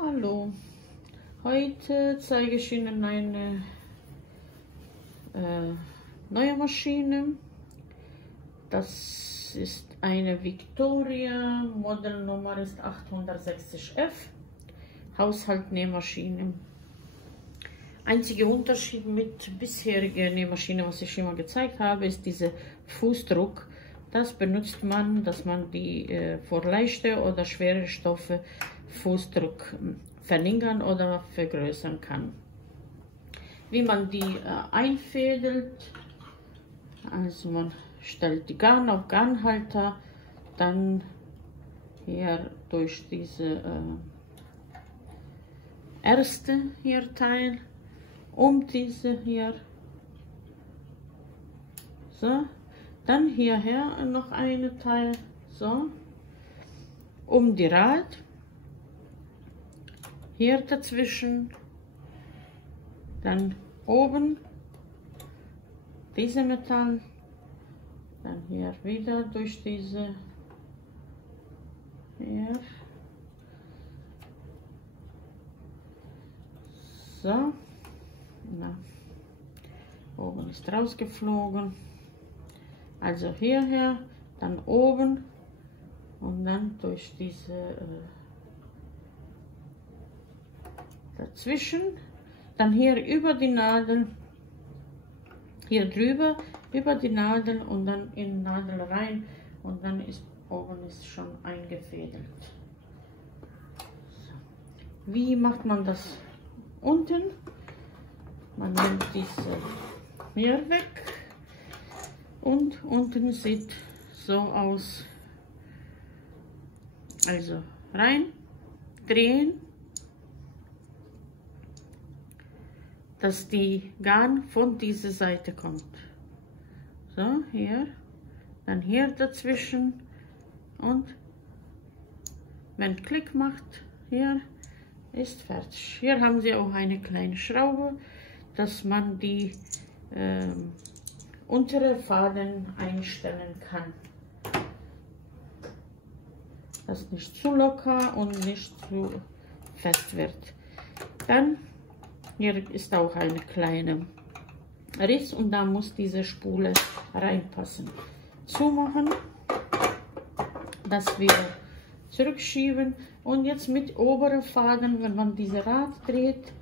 Hallo, heute zeige ich Ihnen eine neue Maschine. Das ist eine Victoria, Modellnummer ist 860F, Haushaltsnähmaschine. Einziger Unterschied mit bisheriger Nähmaschine, was ich immer gezeigt habe, ist dieser Fußdruck. Das benutzt man, dass man die für leichte oder schwere Stoffe Fußdruck verringern oder vergrößern kann. Wie man die einfädelt, also man stellt die Garn auf Garnhalter, dann hier durch diese erste hier Teil diese hier, so, dann hierher noch eine Teil, so, die Rad, hier dazwischen, dann oben diese Metall, dann hier wieder durch diese hier, so, na, oben ist rausgeflogen, also hierher, dann oben und dann durch diese dazwischen, dann hier über die Nadel, hier drüber, über die Nadel und dann in die Nadel rein und dann ist oben ist schon eingefädelt. So. Wie macht man das unten? Man nimmt diese hier weg und unten sieht so aus. Also rein, drehen, dass die Garn von dieser Seite kommt. So, hier, dann hier dazwischen und wenn Klick macht, hier ist fertig. Hier haben Sie auch eine kleine Schraube, dass man die untere Faden einstellen kann. Dass nicht zu locker und nicht zu fest wird. Dann hier ist auch eine kleine Riss und da muss diese Spule reinpassen. Zumachen, das wieder zurückschieben und jetzt mit oberen Faden, wenn man diese Rad dreht,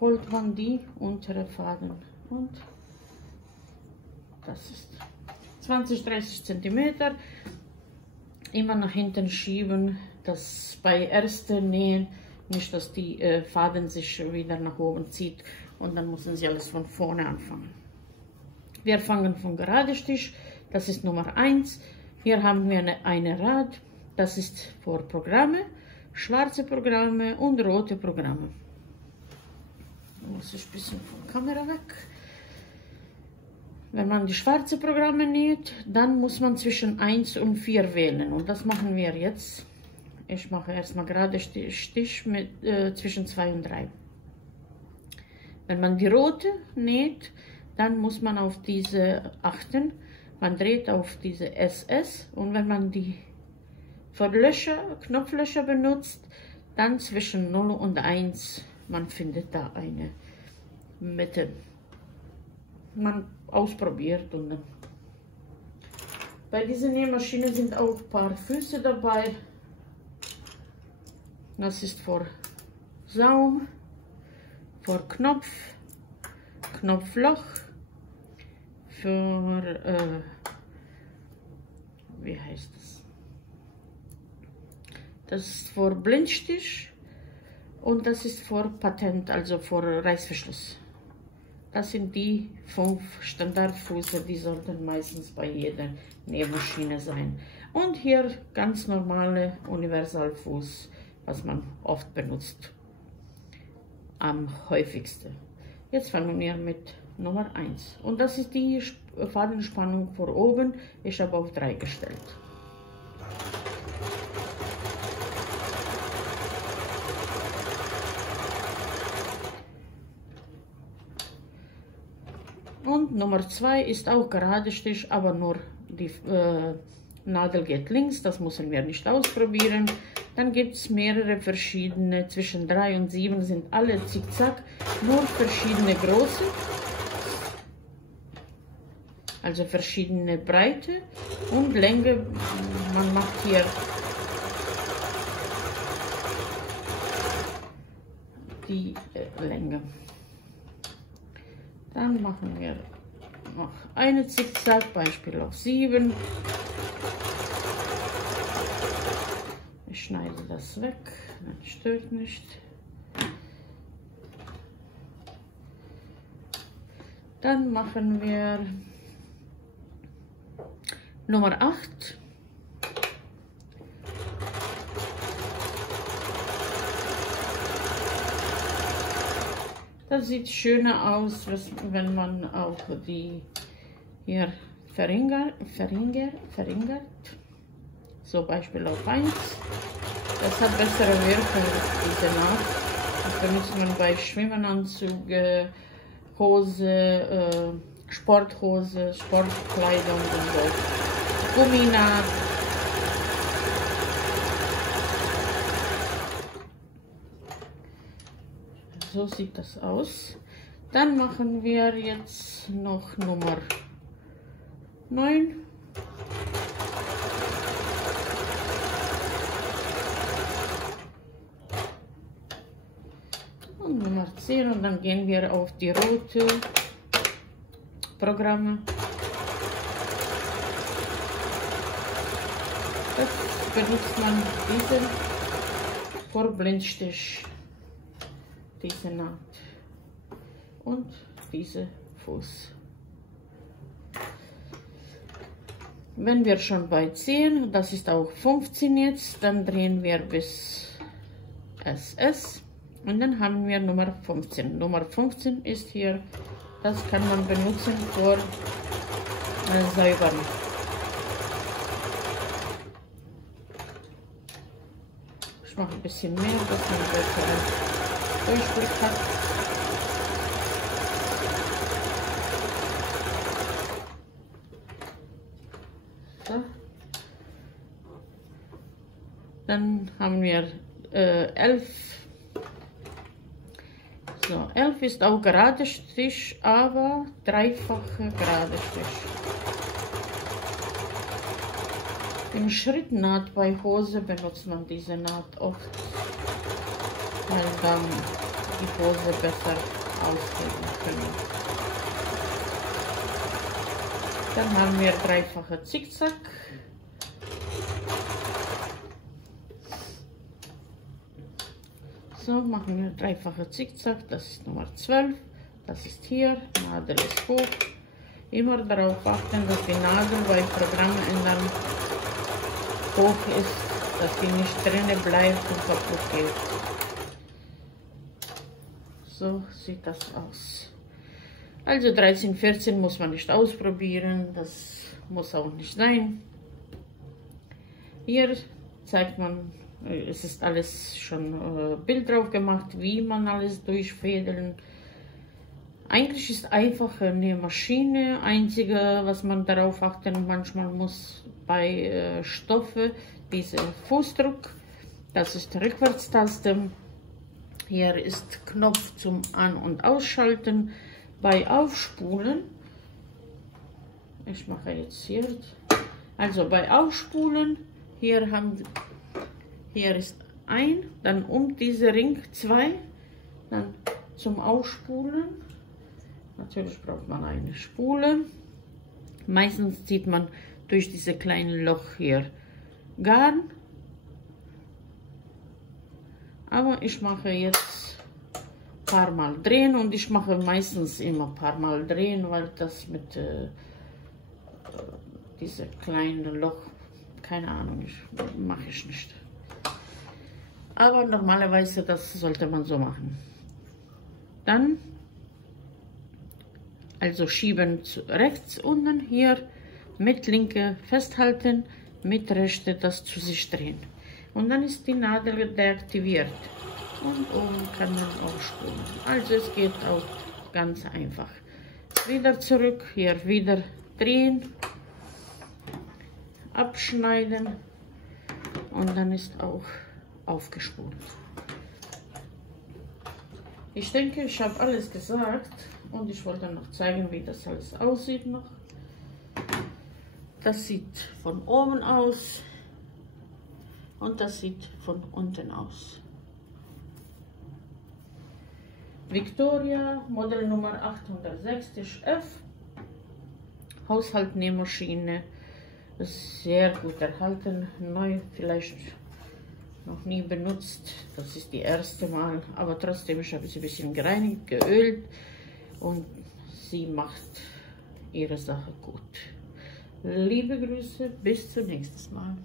holt man die untere Faden und das ist 20-30 cm. Immer nach hinten schieben, dass bei ersten Nähen nicht, dass die Faden sich wieder nach oben zieht und dann müssen Sie alles von vorne anfangen. Wir fangen vom gerade Stich, das ist Nummer 1. Hier haben wir eine Rad, das ist für Programme, schwarze Programme und rote Programme. Muss ich ein bisschen von der Kamera weg. Wenn man die schwarze Programme näht, dann muss man zwischen 1 und 4 wählen und das machen wir jetzt. Ich mache erstmal gerade Stich mit zwischen 2 und 3. Wenn man die rote näht, dann muss man auf diese achten. Man dreht auf diese SS und wenn man die Knopflöcher benutzt, dann zwischen 0 und 1. Man findet da eine Mitte. Man ausprobiert und dann. Bei dieser Nähmaschine sind auch ein paar Füße dabei. Das ist für Saum, für Knopfloch, für, wie heißt das? Das ist für Blindstich und das ist für Patent, also für Reißverschluss. Das sind die 5 Standardfüße, die sollten meistens bei jeder Nähmaschine sein. Und hier ganz normale Universalfuß, was man oft benutzt, am häufigsten. Jetzt fangen wir mit Nummer 1 und das ist die Fadenspannung vor oben. Ich habe auf 3 gestellt. Und Nummer 2 ist auch gerade Stich, aber nur die Nadel geht links, das müssen wir nicht ausprobieren. Dann gibt es mehrere verschiedene, zwischen 3 und 7 sind alle zickzack, nur verschiedene Größe, also verschiedene Breite und Länge. Man macht hier die Länge. Dann machen wir noch eine Zickzack, Beispiel auf 7. Ich schneide das weg, das stört nicht. Dann machen wir Nummer 8. Das sieht schöner aus, wenn man auch die hier verringert. So Beispiel auf 1. Das hat bessere Wirkung, diese Naht. Das benutzt man bei Schwimmanzug, Hose, Sporthose, Sportkleidung und so. Gumminaht. So sieht das aus. Dann machen wir jetzt noch Nummer 9. Und Nummer 10 und dann gehen wir auf die rote Programme. Das benutzt man diesen Vorblindstich, diese Naht und diese Fuß. Wenn wir schon bei 10, das ist auch 15 jetzt, dann drehen wir bis SS und dann haben wir Nummer 15. Nummer 15 ist hier, das kann man benutzen für Säubern. Ich mache ein bisschen mehr, dass man besseren Durchblick hat. So. Dann haben wir 11. So, 11 ist auch gerade Stich, aber dreifache gerade Stich. Im Schrittnaht bei Hose benutzt man diese Naht oft, weil dann die Hose besser austreten können. Dann haben wir dreifache Zickzack. So, machen wir dreifache Zickzack, das ist Nummer 12, das ist hier, Nadel ist hoch. Immer darauf achten, dass die Nadel bei Programmen ändern hoch ist, dass die nicht drinnen bleibt und kaputt geht. So sieht das aus. Also 13, 14 muss man nicht ausprobieren, das muss auch nicht sein. Hier zeigt man, es ist alles schon Bild drauf gemacht, wie man alles durchfädeln. Eigentlich ist einfach eine Maschine, einzige, was man darauf achten, manchmal muss bei Stoffe dieser Fußdruck, das ist die Rückwärtstaste. Hier ist Knopf zum An- und Ausschalten. Bei Aufspulen, ich mache jetzt hier, also bei Aufspulen, hier ist ein, dann um diese Ring 2, dann zum Ausspulen. Natürlich braucht man eine Spule. Meistens zieht man durch diese kleine Loch hier Garn. Aber ich mache jetzt ein paar Mal drehen und ich mache meistens immer ein paar Mal drehen, weil das mit diese kleinen Loch, keine Ahnung, mache ich nicht. Aber normalerweise, das sollte man so machen. Dann, also schieben zu rechts unten hier, mit linke festhalten, mit rechte das zu sich drehen. Und dann ist die Nadel deaktiviert. Und oben kann man auch spulen. Also es geht auch ganz einfach. Wieder zurück, hier wieder drehen, abschneiden und dann ist auch aufgespult. Ich denke, ich habe alles gesagt und ich wollte noch zeigen, wie das alles aussieht noch. Das sieht von oben aus und das sieht von unten aus. Victoria, Modellnummer 860F, Haushaltsnähmaschine, sehr gut erhalten, neu, vielleicht noch nie benutzt, das ist die erste Mal, aber trotzdem, ich habe sie ein bisschen gereinigt, geölt und sie macht ihre Sache gut. Liebe Grüße, bis zum nächsten Mal.